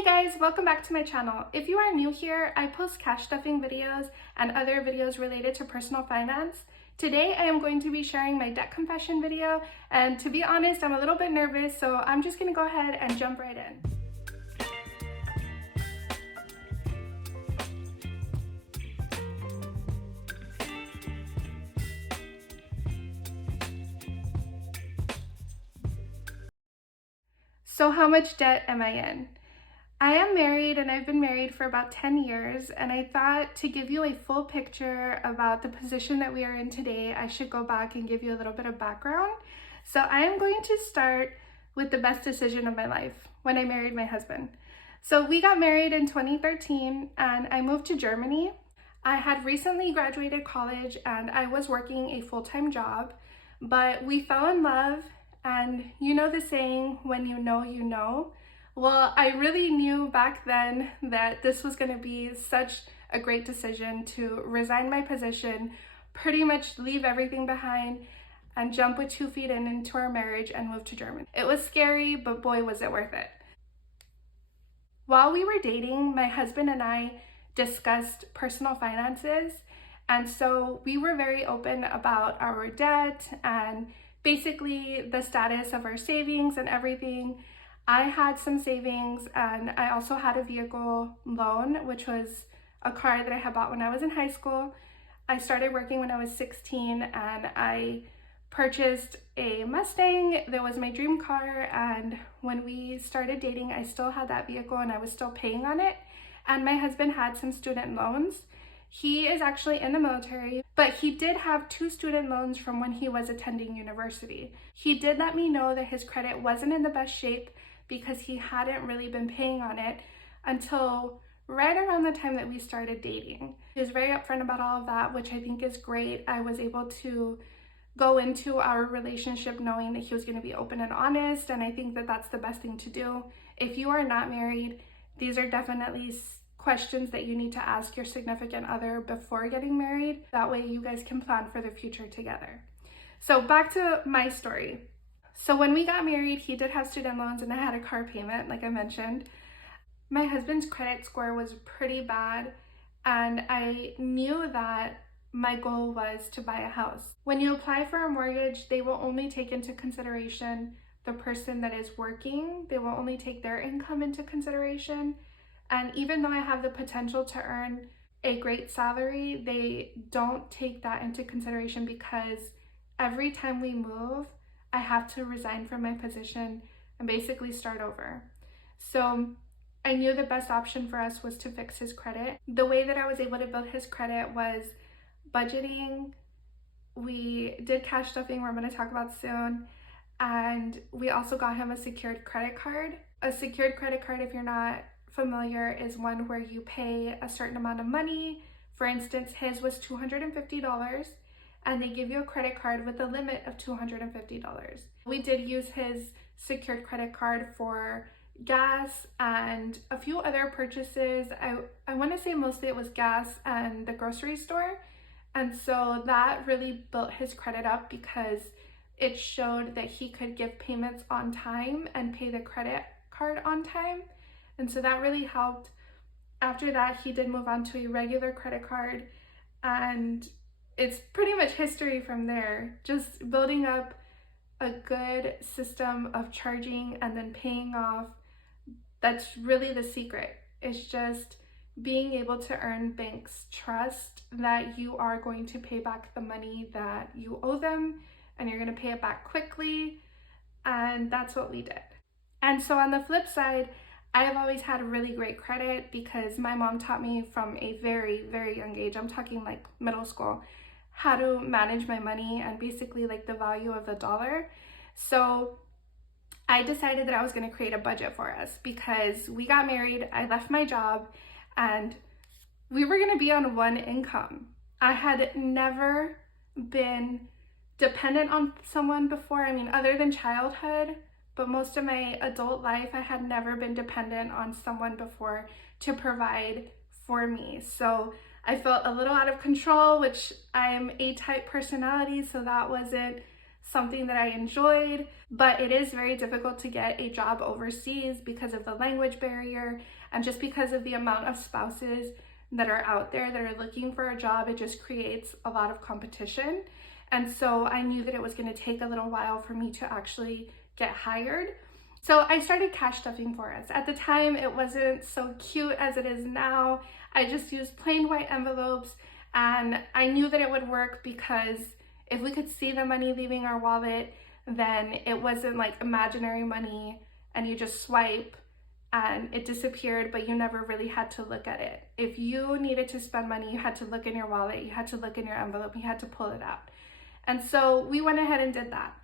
Hey guys, welcome back to my channel. If you are new here, I post cash stuffing videos and other videos related to personal finance. Today I am going to be sharing my debt confession video, and to be honest, I'm a little bit nervous, so I'm just gonna go ahead and jump right in. So how much debt am I in? I am married and I've been married for about 10 years, and I thought to give you a full picture about the position that we are in today, I should go back and give you a little bit of background. So I am going to start with the best decision of my life, when I married my husband. So we got married in 2013 and I moved to Germany. I had recently graduated college and I was working a full-time job, but we fell in love, and you know the saying, when you know, you know. Well, I really knew back then that this was going to be such a great decision to resign my position, pretty much leave everything behind, and jump with 2 feet into our marriage and move to Germany. It was scary, but boy, was it worth it. While we were dating, my husband and I discussed personal finances, and so we were very open about our debt and basically the status of our savings and everything. I had some savings and I also had a vehicle loan, which was a car that I had bought when I was in high school. I started working when I was 16 and I purchased a Mustang. That was my dream car, and when we started dating, I still had that vehicle and I was still paying on it. And my husband had some student loans. He is actually in the military, but he did have 2 student loans from when he was attending university. He did let me know that his credit wasn't in the best shape because he hadn't really been paying on it until right around the time that we started dating. He was very upfront about all of that, which I think is great. I was able to go into our relationship knowing that he was going to be open and honest, and I think that that's the best thing to do. If you are not married, these are definitely questions that you need to ask your significant other before getting married. That way you guys can plan for the future together. So back to my story. So when we got married, he did have student loans and I had a car payment, like I mentioned. My husband's credit score was pretty bad, and I knew that my goal was to buy a house. When you apply for a mortgage, they will only take into consideration the person that is working. They will only take their income into consideration. And even though I have the potential to earn a great salary, they don't take that into consideration because every time we move, I have to resign from my position and basically start over. So I knew the best option for us was to fix his credit. The way that I was able to build his credit was budgeting. We did cash stuffing, we're going to talk about soon. And we also got him a secured credit card. A secured credit card, if you're not familiar, is one where you pay a certain amount of money. For instance, his was $250, and they give you a credit card with a limit of $250. We did use his secured credit card for gas and a few other purchases. I want to say mostly it was gas and the grocery store. And so that really built his credit up because it showed that he could give payments on time and pay the credit card on time. And so that really helped. After that, he did move on to a regular credit card, and it's pretty much history from there. Just building up a good system of charging and then paying off. That's really the secret. It's just being able to earn banks' trust that you are going to pay back the money that you owe them, and you're going to pay it back quickly. And that's what we did. And so on the flip side, I have always had really great credit because my mom taught me from a very, very young age, I'm talking like middle school, how to manage my money and basically like the value of the dollar. So I decided that I was going to create a budget for us because we got married, I left my job, and we were going to be on one income. I had never been dependent on someone before. I mean, other than childhood, but most of my adult life, I had never been dependent on someone before to provide for me. So I felt a little out of control, which I am A-type personality, so that wasn't something that I enjoyed, but it is very difficult to get a job overseas because of the language barrier and just because of the amount of spouses that are out there that are looking for a job. It just creates a lot of competition. And so I knew that it was going to take a little while for me to actually get hired. So I started cash stuffing for us. At the time, it wasn't so cute as it is now. I just used plain white envelopes, and I knew that it would work because if we could see the money leaving our wallet, then it wasn't like imaginary money and you just swipe and it disappeared, but you never really had to look at it. If you needed to spend money, you had to look in your wallet, you had to look in your envelope, you had to pull it out. And so we went ahead and did that.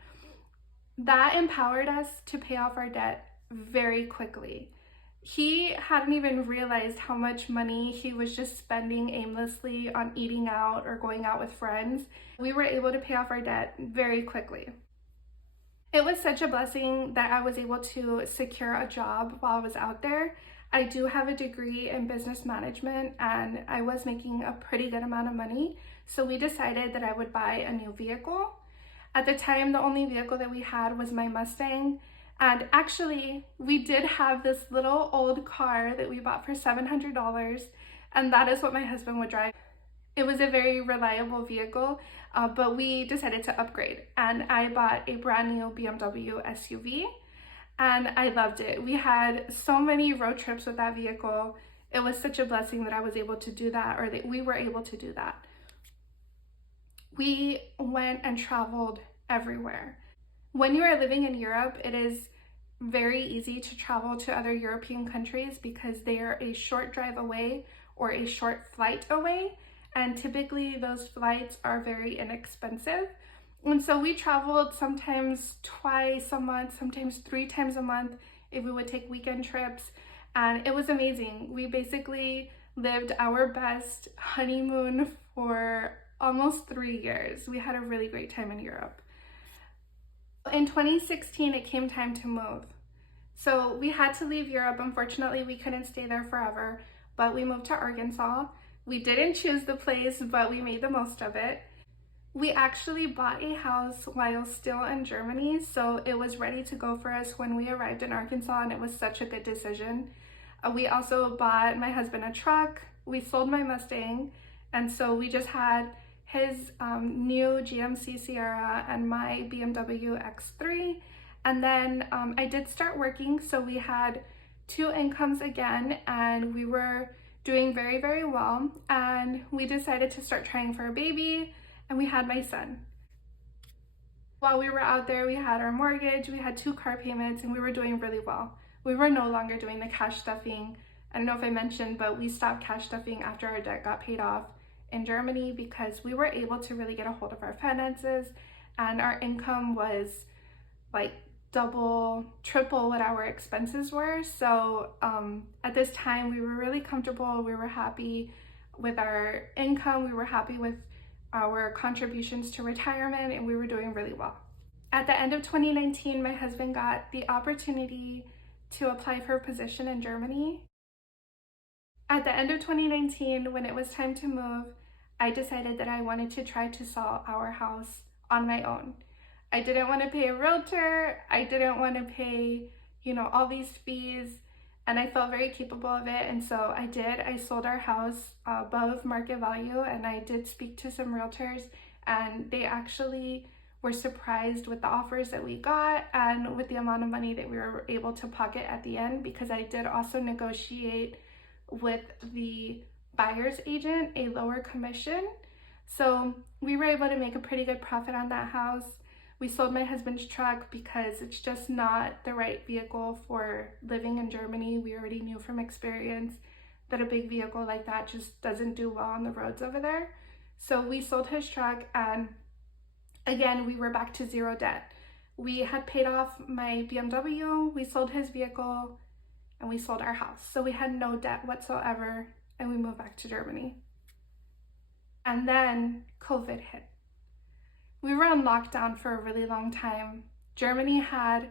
That empowered us to pay off our debt very quickly. He hadn't even realized how much money he was just spending aimlessly on eating out or going out with friends. We were able to pay off our debt very quickly. It was such a blessing that I was able to secure a job while I was out there. I do have a degree in business management and I was making a pretty good amount of money. So we decided that I would buy a new vehicle. At the time, the only vehicle that we had was my Mustang. And actually, we did have this little old car that we bought for $700, and that is what my husband would drive. It was a very reliable vehicle, but we decided to upgrade, and I bought a brand new BMW SUV, and I loved it. We had so many road trips with that vehicle. It was such a blessing that I was able to do that, or that we were able to do that. We went and traveled everywhere. When you are living in Europe, it is very easy to travel to other European countries because they are a short drive away or a short flight away. And typically those flights are very inexpensive. And so we traveled sometimes twice a month, sometimes 3 times a month if we would take weekend trips. And it was amazing. We basically lived our best honeymoon for almost 3 years. We had a really great time in Europe. In 2016, it came time to move. So we had to leave Europe. Unfortunately, we couldn't stay there forever, but we moved to Arkansas. We didn't choose the place, but we made the most of it. We actually bought a house while still in Germany, so it was ready to go for us when we arrived in Arkansas, and it was such a good decision. We also bought my husband a truck. We sold my Mustang, and so we just had his new GMC Sierra and my BMW X3. And then I did start working, so we had 2 incomes again, and we were doing very, very well. And we decided to start trying for a baby, and we had my son. While we were out there, we had our mortgage, we had 2 car payments, and we were doing really well. We were no longer doing the cash stuffing. I don't know if I mentioned, but we stopped cash stuffing after our debt got paid off in Germany because we were able to really get a hold of our finances, and our income was like double, triple what our expenses were. So at this time we were really comfortable. We were happy with our income. We were happy with our contributions to retirement, and we were doing really well. At the end of 2019, my husband got the opportunity to apply for a position in Germany. At the end of 2019, when it was time to move, I decided that I wanted to try to sell our house on my own. I didn't want to pay a realtor. I didn't want to pay, all these fees, and I felt very capable of it. And so I did. I sold our house above market value, and I did speak to some realtors, and they actually were surprised with the offers that we got and with the amount of money that we were able to pocket at the end, because I did also negotiate with the buyer's agent a lower commission. So we were able to make a pretty good profit on that house. We sold my husband's truck because it's just not the right vehicle for living in Germany. We already knew from experience that a big vehicle like that just doesn't do well on the roads over there. So we sold his truck, and again, we were back to 0 debt. We had paid off my BMW, we sold his vehicle, and we sold our house. So we had no debt whatsoever, and we moved back to Germany. And then COVID hit. We were on lockdown for a really long time. Germany had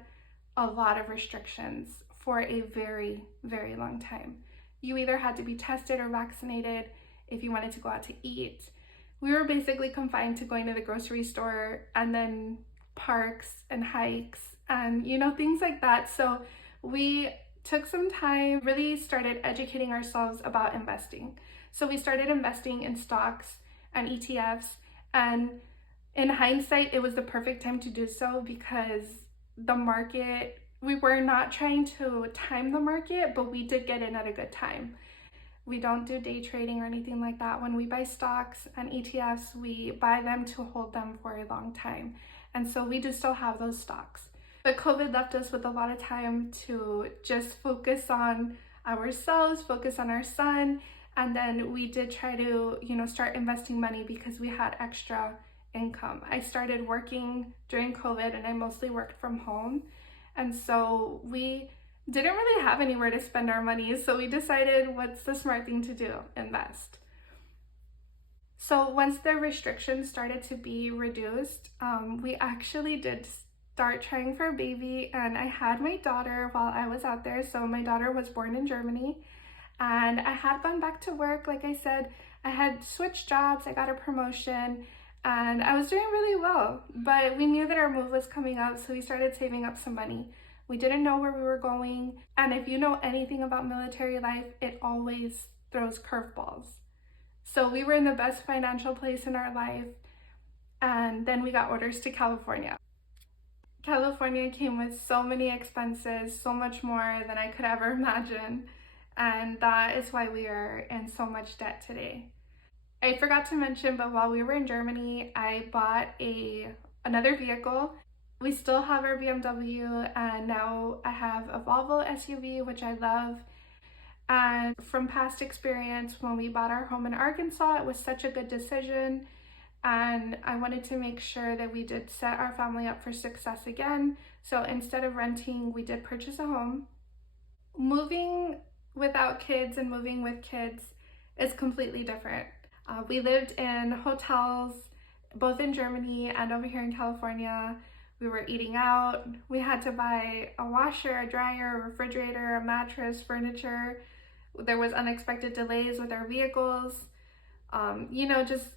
a lot of restrictions for a very, very long time. You either had to be tested or vaccinated if you wanted to go out to eat. We were basically confined to going to the grocery store and then parks and hikes and, things like that. So we took some time, really started educating ourselves about investing. So we started investing in stocks and ETFs, and in hindsight, it was the perfect time to do so because the market, we were not trying to time the market, but we did get in at a good time. We don't do day trading or anything like that. When we buy stocks and ETFs, we buy them to hold them for a long time. And so we do still have those stocks. But COVID left us with a lot of time to just focus on ourselves, focus on our son. And then we did try to, start investing money because we had extra income. I started working during COVID and I mostly worked from home. And so we didn't really have anywhere to spend our money. So we decided, what's the smart thing to do? Invest. So once the restrictions started to be reduced, we actually did start trying for a baby, and I had my daughter while I was out there. So my daughter was born in Germany, and I had gone back to work. Like I said, I had switched jobs, I got a promotion, and I was doing really well, but we knew that our move was coming up, so we started saving up some money. We didn't know where we were going, and if you know anything about military life, it always throws curveballs. So we were in the best financial place in our life, and then we got orders to California. California came with so many expenses, so much more than I could ever imagine, and that is why we are in so much debt today. I forgot to mention, but while we were in Germany, I bought another vehicle. We still have our BMW, and now I have a Volvo SUV, which I love. And from past experience, when we bought our home in Arkansas, it was such a good decision. And I wanted to make sure that we did set our family up for success again. So instead of renting, we did purchase a home. Moving without kids and moving with kids is completely different. We lived in hotels, both in Germany and over here in California. We were eating out. We had to buy a washer, a dryer, a refrigerator, a mattress, furniture. There was unexpected delays with our vehicles, just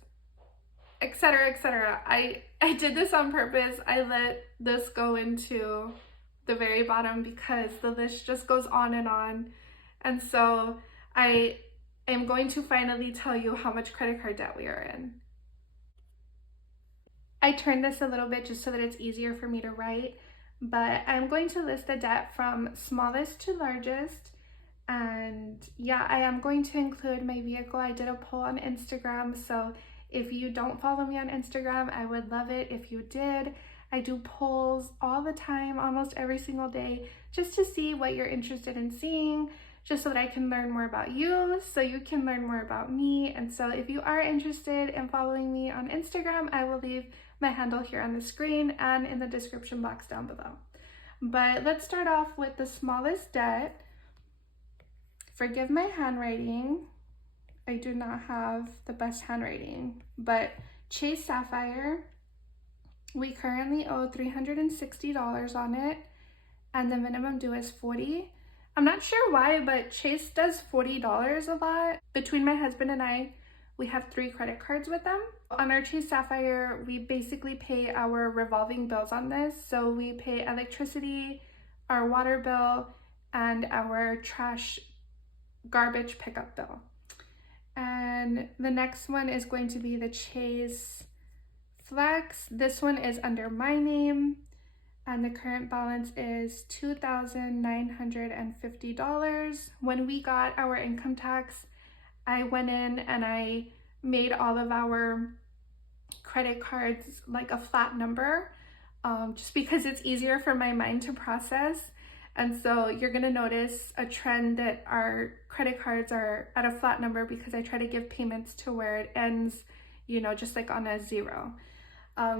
etc., etc. I did this on purpose. I let this go into the very bottom because the list just goes on and on. And so I am going to finally tell you how much credit card debt we are in. I turned this a little bit just so that it's easier for me to write, but I'm going to list the debt from smallest to largest. And yeah, I am going to include my vehicle. I did a poll on Instagram, so if you don't follow me on Instagram, I would love it if you did. I do polls all the time, almost every single day, just to see what you're interested in seeing, just so that I can learn more about you, so you can learn more about me. And so if you are interested in following me on Instagram, I will leave my handle here on the screen and in the description box down below. But let's start off with the smallest debt. Forgive my handwriting. I do not have the best handwriting, but Chase Sapphire, we currently owe $360 on it, and the minimum due is $40. I'm not sure why, but Chase does $40 a lot. Between my husband and I, we have 3 credit cards with them. On our Chase Sapphire, we basically pay our revolving bills on this. So we pay electricity, our water bill, and our garbage pickup bill. And the next one is going to be the Chase Flex. This one is under my name, and the current balance is $2,950. When we got our income tax, I went in and I made all of our credit cards like a flat number, just because it's easier for my mind to process. And so you're gonna notice a trend that our credit cards are at a flat number because I try to give payments to where it ends, just like on a 0.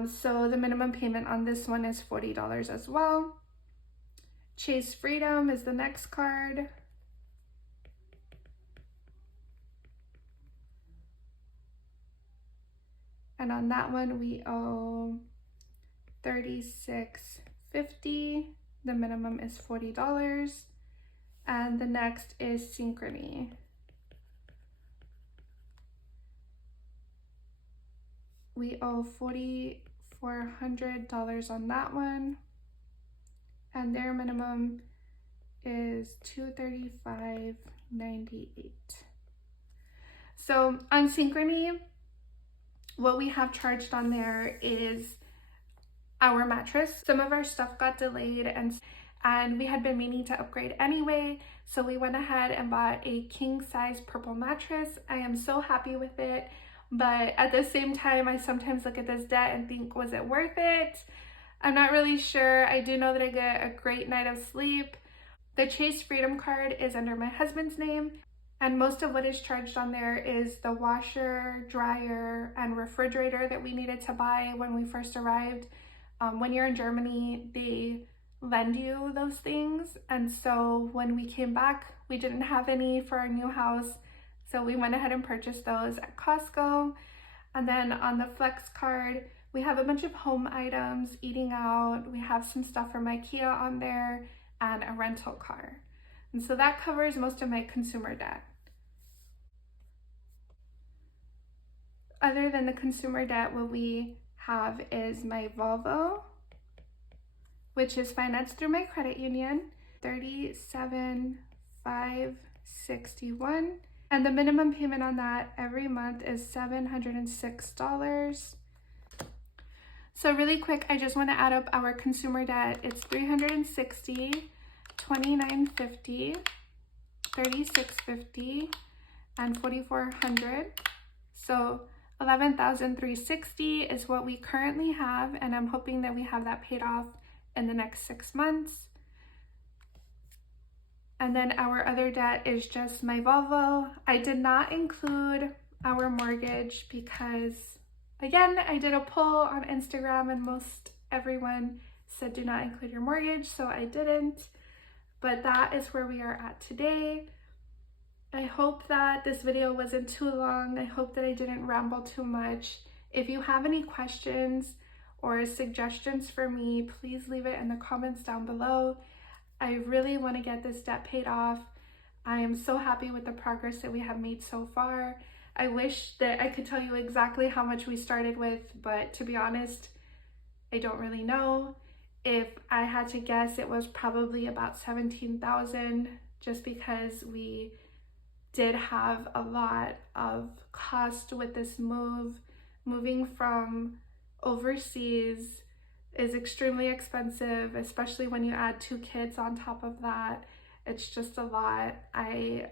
So the minimum payment on this one is $40 as well. Chase Freedom is the next card. And on that one, we owe $36.50. The minimum is $40. And the next is Synchrony. We owe $400 on that one. And their minimum is $235.98. So on Synchrony, what we have charged on there is our mattress. Some of our stuff got delayed and we had been meaning to upgrade anyway, so we went ahead and bought a king size purple mattress. I am so happy with it, but at the same time, I sometimes look at this debt and think, was it worth it? I'm not really sure. I do know that I get a great night of sleep. The Chase Freedom card is under my husband's name, and most of what is charged on there is the washer, dryer, and refrigerator that we needed to buy when we first arrived. When you're in Germany, they lend you those things, and so when we came back, we didn't have any for our new house, so we went ahead and purchased those at Costco. And then on the Flex card, we have a bunch of home items, eating out, we have some stuff from IKEA on there, and a rental car. And so that covers most of my consumer debt. Other than the consumer debt, what we have is my Volvo, which is financed through my credit union, $37,561. And the minimum payment on that every month is $706. So really quick, I just want to add up our consumer debt. It's $360, $29.50, $36.50, and $4,400. So $11,360 is what we currently have, and I'm hoping that we have that paid off in the next 6 months. And then our other debt is just my Volvo. I did not include our mortgage because, again, I did a poll on Instagram and most everyone said do not include your mortgage, so I didn't. But that is where we are at today. I hope that this video wasn't too long. I hope that I didn't ramble too much. If you have any questions or suggestions for me, please leave it in the comments down below. I really want to get this debt paid off. I am so happy with the progress that we have made so far. I wish that I could tell you exactly how much we started with, but to be honest, I don't really know. If I had to guess, it was probably about $17,000, just because we did have a lot of cost with this move. Moving from overseas is extremely expensive, especially when you add 2 kids on top of that. It's just a lot. I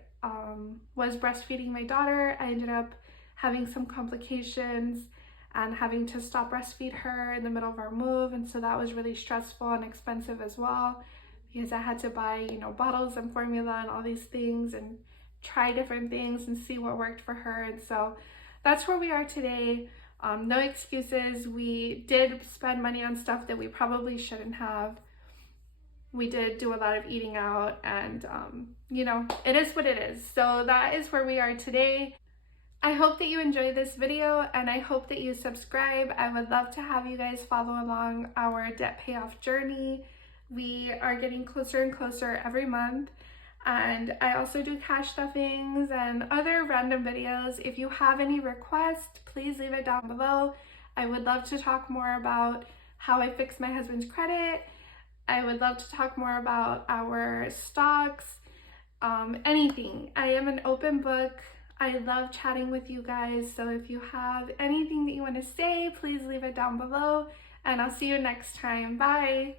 was breastfeeding my daughter. I ended up having some complications and having to stop breastfeed her in the middle of our move, and so that was really stressful and expensive as well, because I had to buy, you know, bottles and formula and all these things and try different things and see what worked for her. And so that's where we are today. No excuses. We did spend money on stuff that we probably shouldn't have. We did do a lot of eating out, and you know, it is what it is. So that is where we are today. I hope that you enjoyed this video, and I hope that you subscribe. I would love to have you guys follow along our debt payoff journey. We are getting closer and closer every month. And I also do cash stuffings and other random videos. If you have any requests, please leave it down below. I would love to talk more about how I fixed my husband's credit. I would love to talk more about our stocks, anything. I am an open book. I love chatting with you guys. So if you have anything that you want to say, please leave it down below, and I'll see you next time. Bye.